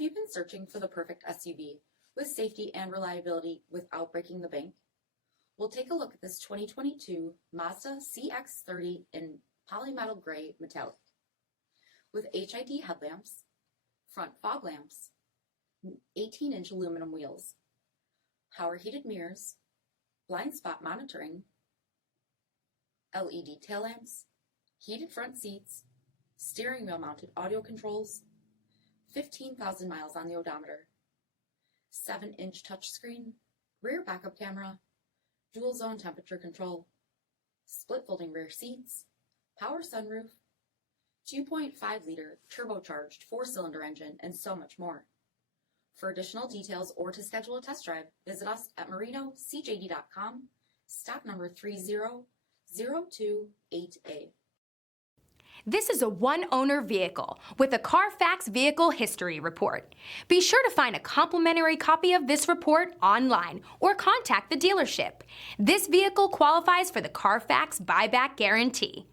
Have you been searching for the perfect SUV with safety and reliability without breaking the bank? We'll take a look at this 2022 Mazda CX-30 in polymetal gray metallic. With HID headlamps, front fog lamps, 18-inch aluminum wheels, power heated mirrors, blind spot monitoring, LED tail lamps, heated front seats, steering wheel mounted audio controls, 15,000 miles on the odometer, 7-inch touchscreen, rear backup camera, dual zone temperature control, split folding rear seats, power sunroof, 2.5-liter turbocharged 4-cylinder engine, and so much more. For additional details or to schedule a test drive, visit us at MarinoCJD.com, stock number 30028A. This is a one-owner vehicle with a CARFAX Vehicle History Report. Be sure to find a complimentary copy of this report online or contact the dealership. This vehicle qualifies for the CARFAX Buyback Guarantee.